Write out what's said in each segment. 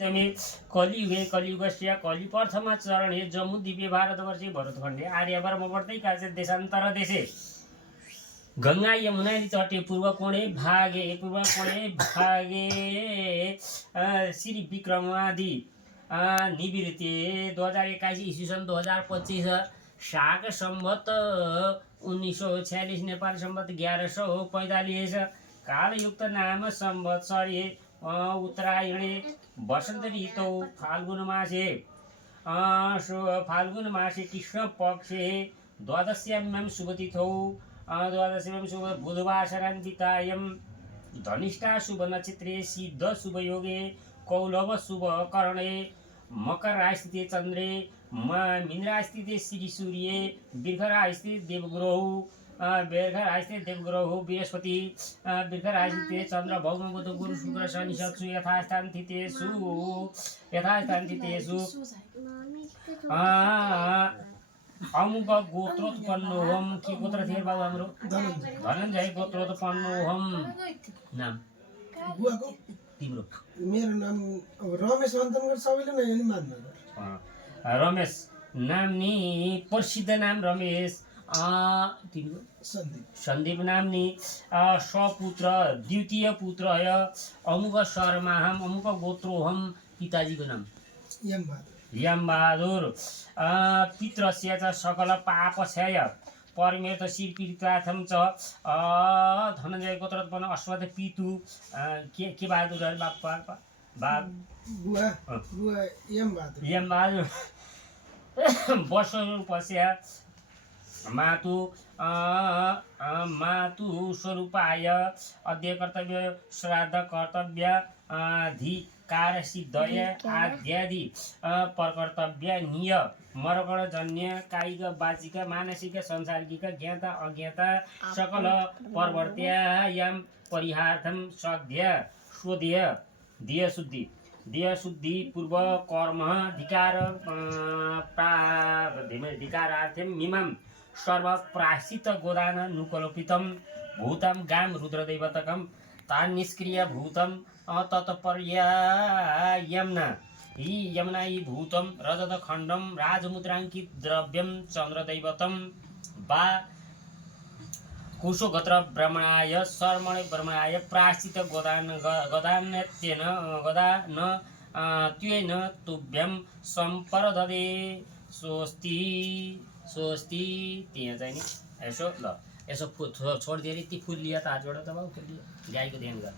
तमे कलियुगे कलियुगस्य कलिप्रथम चरणे जम्बूद्वीपे भारतवर्षे भरतखण्डे आर्यवर्मवर्तै काचे देशान्तर देशे गंगा यमुनादि तटे पूर्व कोणे भागे श्री विक्रमादि निवृत्ति 2021 ईस्वी सन 2025 शाक संवत 1946 नेपाल संवत 1145 कालयुक्त नाम संवत्सरे उत्तरायणे वसंत ऋतौ फाल्गुन मासे कृष्ण पक्षे द्वादश्यां शुभतिथौ शुभ बुधवासरान्वितायां धनिष्ठा शुभ नक्षत्रे सिद्ध शुभ योगे कौलव शुभ करणे मकर स्थिते चंद्रे मीन स्थिते श्री सूर्ये वृषभ स्थिते देवग्रह बृहस्पति वृषभ स्थिते चंद्र भौम बुध गुरु शुक्र शनि सत्सु यथास्थान स्थितेषु अमुक गोत्रोत्पन्नोहम के गोत्र थिए बाबु हाम्रो धनञ्जय गोत्रोत्पन्नोहम नाम तिम्रो मेरो नाम रमेश अन्तनगर सबैले नै अनि मान्नु रमेश नाम नि प्रसिद्ध नाम रमेश तिम्रो सन्दीप नाम नि सपुत्र द्वितीय पुत्र अमुक शर्माहम अमुक गोत्रोहम पिताजीको नाम यमबहादुर पितृस्य च सकल पापक्षय परमेत शिरपीडितार्थम च धनञ्जय गोत्रोत्पन्न अश्वथ पितु के बहादुर यमबहादुर वर्षरूपस्य मातु स्वरूपाय अद्य कर्तव्य श्राद्ध कर्तव्य धिकार सिद्धय आद्यादि परकर्तव्य निय मरगण जन्य कायिक वाचिक मानसिक सांसारिक ज्ञाता अज्ञाता सकल परवर्त्यायाम परिहार्थम सध्य स्वदेय देय शुद्धि पूर्व कर्म धिकारार्थम मिमं सर्व प्राश्चित गोदान नुकलोपितम भूतम गाम रुद्रदैवतकम तान निष्क्रिय भूतम तत्पर्ययम्ना यमुना भूतम रजत खंडम राजमुद्रांकित द्रव्यम चंद्रदैवतम बा कुशोगोत्र ब्रह्मणाय शर्मणे ब्रह्मणाय प्राश्चित गोदान त्वेन तुभ्यम संपरददे स्वस्ति त्यहाँ चाहिँ नि यसो ल यसो छोडिदिएर यति फुल लिया त हातबाट त बाबु फुल लियो गाईको ध्यान गर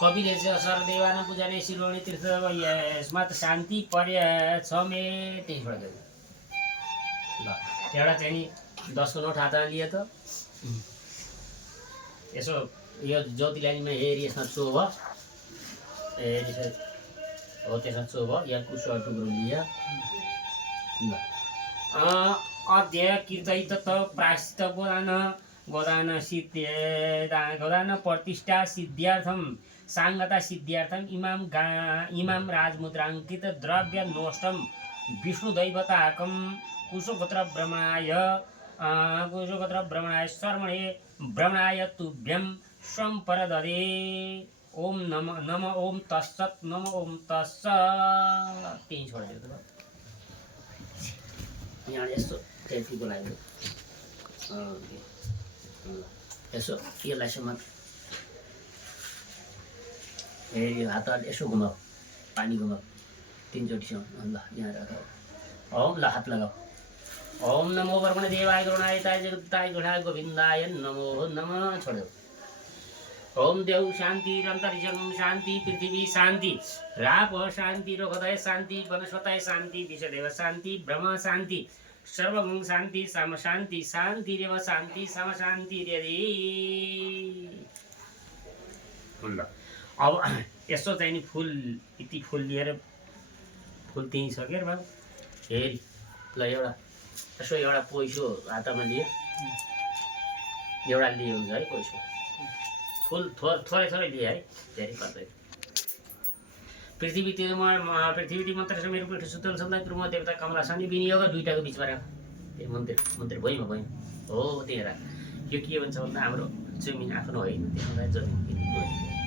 कविले चाहिँ सरदेवान पूजाले शिरोणी तीर्थ यसमा त शान्ति पर्य छ मे त्यसबाट गयो ल एउटा चाहिँ नि 10 को नोट हातमा लियो त यसो यो ज्योतिलानीमा हेरी यसमा चो भयो हेरी हो त्यसमा चो भयो या कुशो टुक्रो लियो ल अध्यय कीर्तयित प्राश्चित गोदान प्रतिष्ठा सिद्ध्यार्थम सांगता सिद्ध्यार्थम इमाम राजमुद्रांकित द्रव्य नोष्टम विष्णु दैवताकम कुशोगोत्र ब्रह्मणाय शर्मणे ब्रह्मणाय तुभ्यम संपरददे ओम नम ओम तत्सत् नम ओम तत्सत् त्यही छोडिदियो त यहाँ यस्तो त्यतिको लागि यसो यसलाई समात यो हात यसो घुमाऊ पानी घुमाऊ 3 चोटिसम्म ल यहाँ राख ओम ल हात लगाऊ ओम नमो वर्मण देवाय गरुणाय ताय जगताय गणाय गोविन्दाय नमो नमः छोड्यो ओम देव शान्ति अन्तरिक्षम शान्ति पृथ्वी शान्ति राप शान्ति रोगदय शान्ति वनस्पतय शान्ति विषदेव शान्ति ब्रह्म शान्ति सर्वगुण शान्ति सम शान्ति शान्ति रेव शान्ति सम शान्ति रे ल अब यसो चाहिँ नि फुल यति फुल लिएर फुल त्यहीँ छ के बाबु हेरी ल एउटा यसो एउटा पैसो हातमा लियो एउटा लियो हुन्छ है पैसो फुल थोरै लिए है धेरै पर्दैन पृथ्वी मन्त्र समेत पृथ्वी सुतल सन्दा ब्रह्म देवता कमला शनि विनियोग दुईटाको बिचमा राख त्यो मन्त्र भइमा हो त्यहाँ राख यो के भन्छ भन्दा हाम्रो जमिन आफ्नो होइन त्यहाँलाई जमिन किन्नु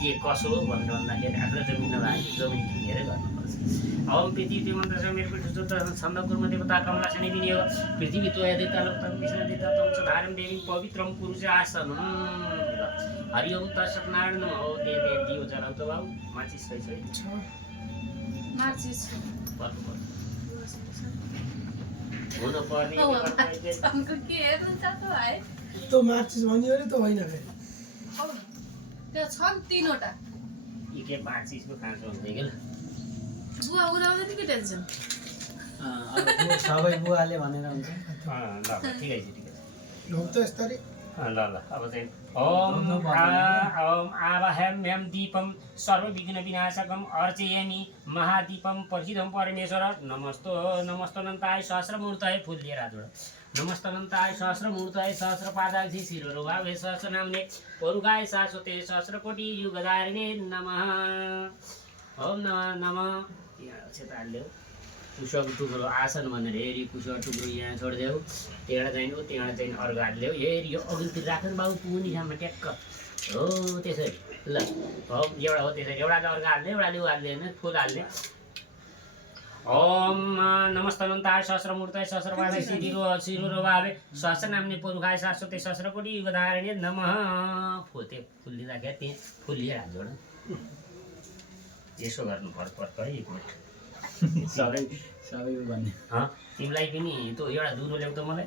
के कसो हो भनेर भन्दाखेरि आफ्नो जमिन नभएको जमिन किनेर गर्नुपर्छ ओम पृथ्वी मन्त्र मेरो पृथ्वी छन्द कुर्म देवता कमला शनि विनियोग पृथ्वी त्वया देवता लोकतम विष्णु देवता तम सधारम देवी पवित्रम पुरुष आसन हरि ओम तत्सत्नारायण नमः हो दे दियो जलाउ त बाबु माचिस छ माचिस पर्नु पर्ने हमको के हेर्नु छ त भाइ त्यो मार्चिस भन्यो अरे त होइन फेरि त्यो छन् 3 वटा यी के माचिसको खाँचो हुन्छ के ल बुवा उडाउँदैन के टेन्सन अब सबै बुवाले भनेर हुन्छ ल ठिकै छ हौ त यस्तरी ल अब चाहिँ ओम आवाहं यं दीपं सर्वविघ्न विनाशकं अर्चयामि महादीपं परिहितं परमेश्वर नमस्तोऽनन्ताय सहस्रमूर्तये फुल लिएर हात जोड नमस्तोऽनन्ताय सहस्रमूर्तये सहस्रपादाक्षि शिरोरुभावे सहस्रनाम्ने परुगाय शाश्वते सहस्रकोटि युगधारिणे नमः ओम नमः यहाँ क्षेत्रले कुशको टुक्रो आसन भनेर हेरी कुशको टुक्रो यहाँ छोडिदेऊ त्यहाँबाट चाहिँ त्यहाँबाट चाहिँ अर्को हात ल्याऊ हेरी यो अघिल्तिर राख्नु बाबु पुग्ने ठाउँमा ट्याक्क हो त्यसरी ल हो एउटा हो त्यसरी एउटा अर्को हाल्ने एउटा लिउ हाल्ने होइन फुल हाल्ने ओम नमस्तनन्ताय सहस्रमूर्तये सहस्रपादाय शिरोरुभावे सहस्रनाम्ने पुरुषाय शाश्वते सहस्रकोटि युगधारिणे नमः फुल लिँदाखेरि त्यहाँ फुल लिएर हात जोड यसो गर्नु पर्छ है एक मिनट सबै भन्ने तिमीलाई पनि त्यो एउटा दुलो ल्याउ त मलाई